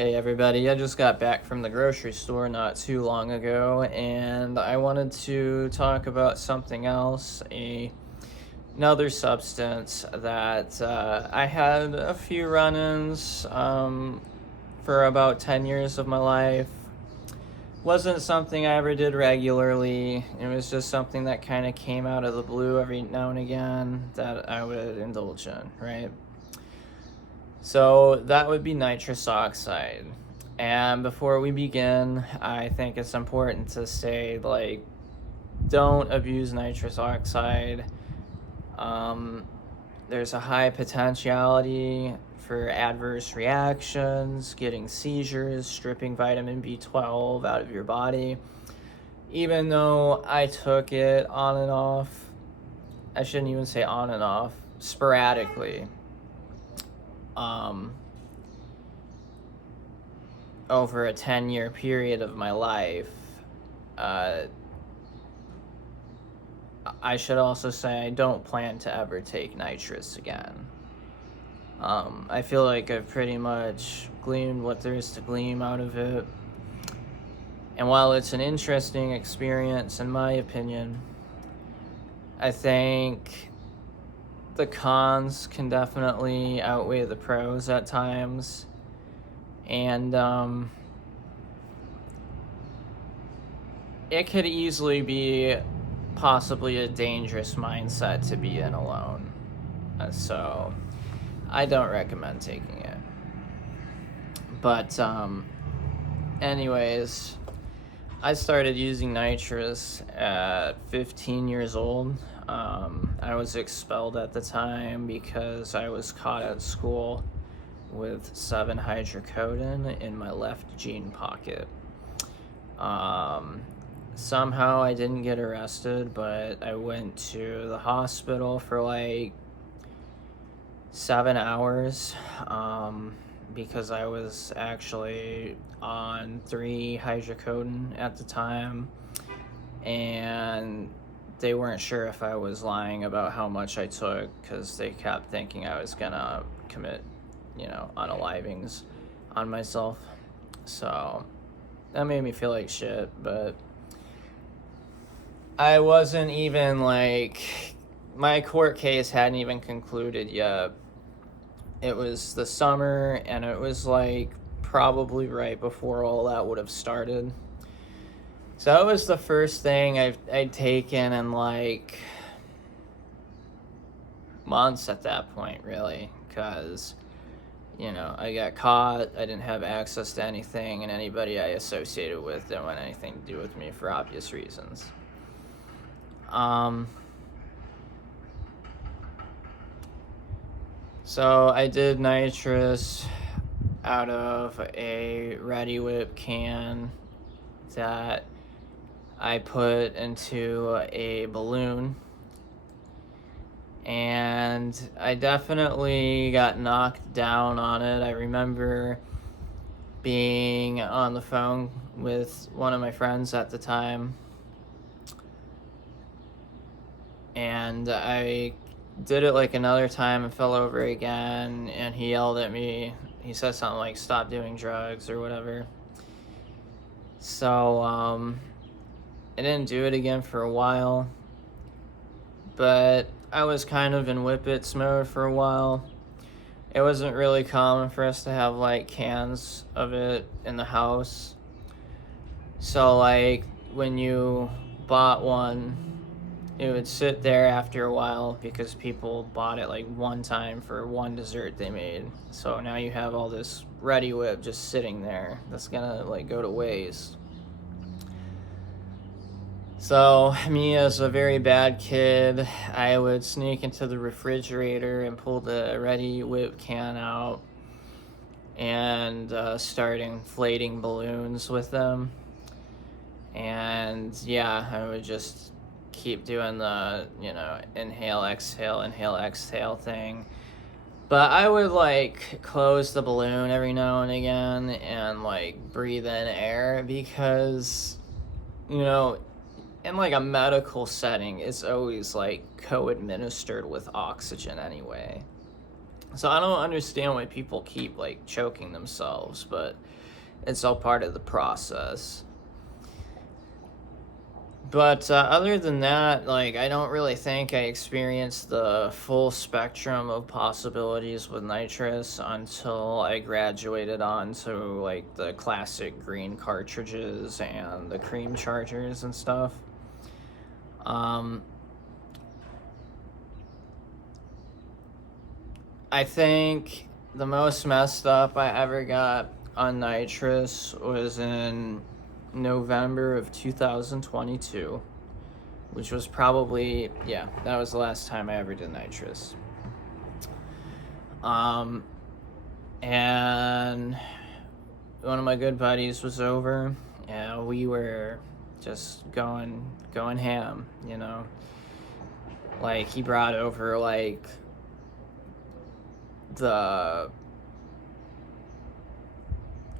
Hey everybody, I just got back from the grocery store not too long ago and I wanted to talk about something else, another substance that I had a few run-ins for about 10 years of my life. Wasn't something I ever did regularly. It was just something that kind of came out of the blue every now and again that I would indulge in, right? So that would be nitrous oxide. And before we begin, I think it's important to say, don't abuse nitrous oxide. There's a high potentiality for adverse reactions, getting seizures, stripping vitamin B12 out of your body. Even though I took it on and off, I shouldn't even say on and off, sporadically. Over a 10-year period of my life. I should also say I don't plan to ever take nitrous again. I feel like I've pretty much gleaned what there is to glean out of it. And while it's an interesting experience, in my opinion, I think the cons can definitely outweigh the pros at times. And it could easily be possibly a dangerous mindset to be in alone. So I don't recommend taking it. But anyways, I started using nitrous at 15 years old. I was expelled at the time because I was caught at school with 7-hydrocodone in my left jean pocket. Somehow I didn't get arrested, but I went to the hospital for like 7 hours because I was actually on 3-hydrocodone at the time, and they weren't sure if I was lying about how much I took because they kept thinking I was gonna commit unalivings on myself. So that made me feel like shit, but I wasn't even my court case hadn't even concluded yet. It was the summer, and it was probably right before all that would have started. So that was the first thing I'd taken in months at that point, really, because I got caught. I didn't have access to anything, and anybody I associated with didn't want anything to do with me for obvious reasons. So I did nitrous out of a Reddi-wip can that I put into a balloon. And I definitely got knocked down on it. I remember being on the phone with one of my friends at the time, and I did it another time and fell over again, and he yelled at me. He said something like, "Stop doing drugs," or whatever. So I didn't do it again for a while, but I was kind of in whippets mode for a while. It wasn't really common for us to have cans of it in the house. So when you bought one, it would sit there after a while because people bought it one time for one dessert they made. So now you have all this Reddi-wip just sitting there that's gonna go to waste. So me, as a very bad kid, I would sneak into the refrigerator and pull the Reddi-wip can out and start inflating balloons with them. And yeah, I would just keep doing the, inhale, exhale thing. But I would close the balloon every now and again and breathe in air because, in a medical setting, it's always co-administered with oxygen anyway. So I don't understand why people keep like choking themselves, but it's all part of the process. But other than that, like, I don't really think I experienced the full spectrum of possibilities with nitrous until I graduated onto like the classic green cartridges and the cream chargers and stuff. Um, I think the most messed up I ever got on nitrous was in November of 2022, which was probably, yeah, that was the last time I ever did nitrous. And one of my good buddies was over, and we were just going ham, you know. Like, he brought over like the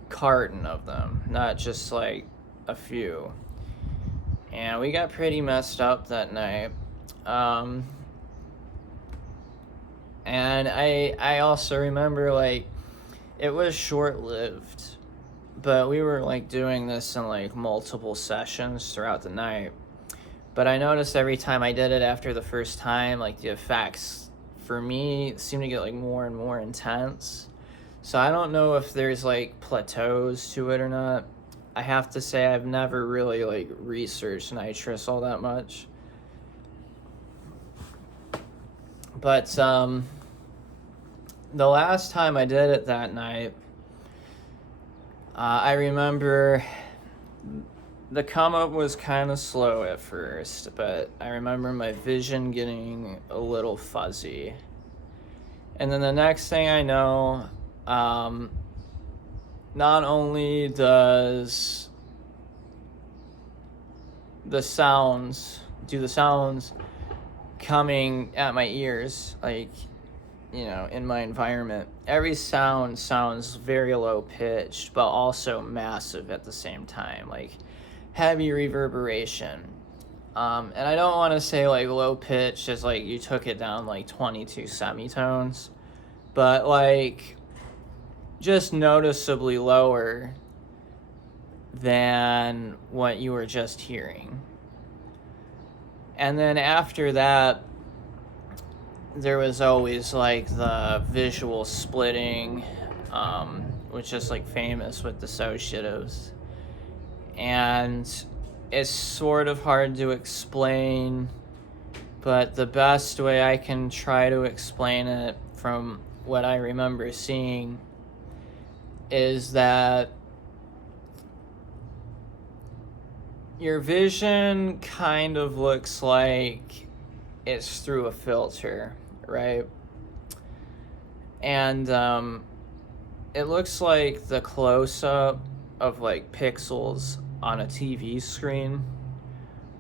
carton of them, not just like a few. And we got pretty messed up that night. And I also remember, like, it was short-lived, but we were like doing this in like multiple sessions throughout the night. But I noticed every time I did it after the first time, like, the effects for me seemed to get like more and more intense. So I don't know if there's like plateaus to it or not. I have to say I've never really like researched nitrous all that much. But the last time I did it that night, I remember the come up was kind of slow at first, but I remember my vision getting a little fuzzy. And then the next thing I know, not only does the sounds coming at my ears, like, you know, in my environment, every sound sounds very low pitched, but also massive at the same time, like heavy reverberation. And I don't want to say like low pitch, just like you took it down like 22 semitones, but like just noticeably lower than what you were just hearing. And then after that, there was always like the visual splitting, which is like famous with dissociatives. And it's sort of hard to explain, but the best way I can try to explain it from what I remember seeing is that your vision kind of looks like it's through a filter, right? And it looks like the close-up of like pixels on a TV screen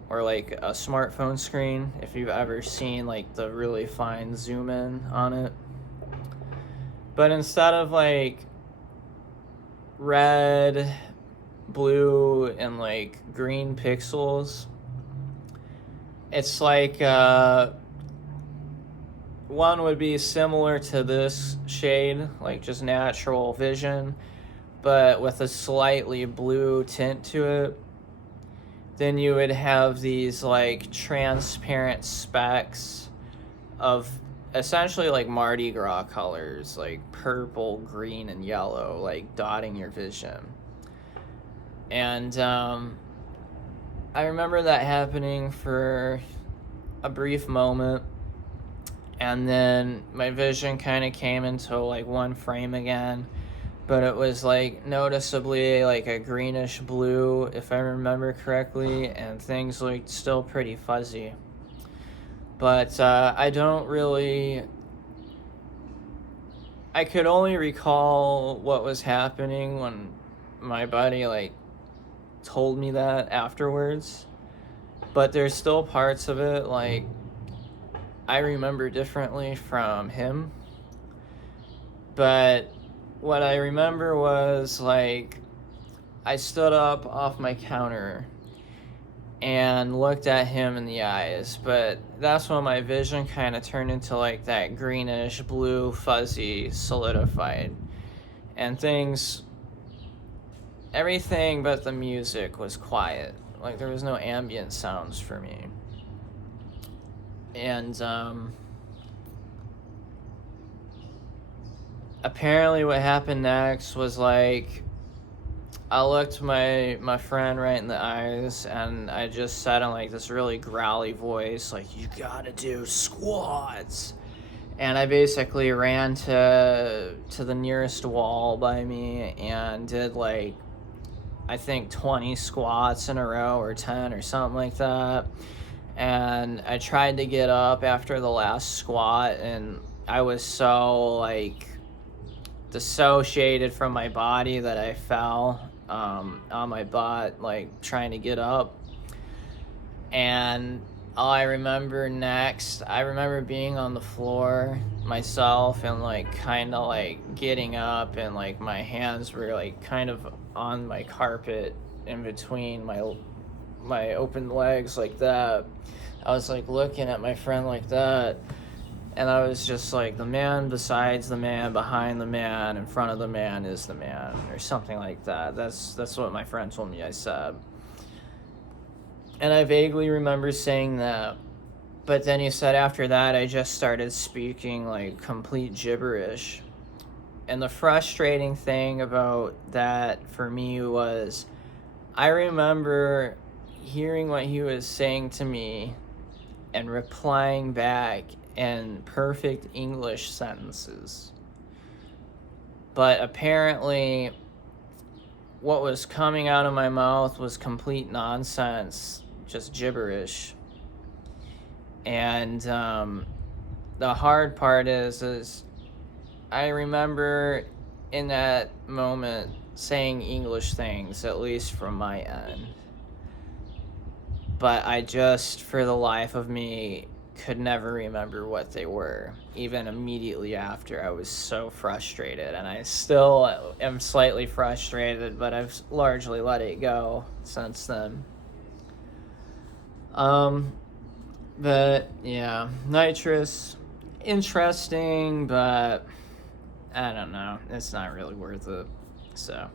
or like a smartphone screen, if you've ever seen like the really fine zoom in on it. But instead of like red, blue, and like green pixels, it's like one would be similar to this shade, like just natural vision, but with a slightly blue tint to it. Then you would have these like transparent specks of essentially like Mardi Gras colors, like purple, green, and yellow, like dotting your vision. And I remember that happening for a brief moment, and then my vision kind of came into like one frame again, but it was like noticeably like a greenish blue, if I remember correctly, and things looked still pretty fuzzy. But I could only recall what was happening when my buddy like told me that afterwards, but there's still parts of it like I remember differently from him. But what I remember was like I stood up off my counter and looked at him in the eyes. But that's when my vision kind of turned into like that greenish blue fuzzy solidified, and everything but the music was quiet. Like there was no ambient sounds for me. And apparently what happened next was like I looked my friend right in the eyes, and I just said in like this really growly voice, like, you gotta do squats. And I basically ran to the nearest wall by me and did like I think 20 squats in a row, or 10 or something like that. And I tried to get up after the last squat, and I was so like dissociated from my body that I fell on my butt, like trying to get up. And all I remember next, I remember being on the floor myself and like kind of like getting up, and like my hands were like kind of on my carpet in between my open legs like that. I was like looking at my friend like that, and I was just like, the man besides the man behind the man in front of the man is the man, or something like that. That's what my friend told me I said. And I vaguely remember saying that. But then he said after that, I just started speaking like complete gibberish. And the frustrating thing about that for me was I remember hearing what he was saying to me and replying back in perfect English sentences. But apparently, what was coming out of my mouth was complete nonsense, just gibberish. And the hard part is I remember in that moment saying English things, at least from my end. But I just, for the life of me, could never remember what they were, even immediately after. I was so frustrated, and I still am slightly frustrated, but I've largely let it go since then. But yeah, nitrous, interesting, but I don't know, it's not really worth it, so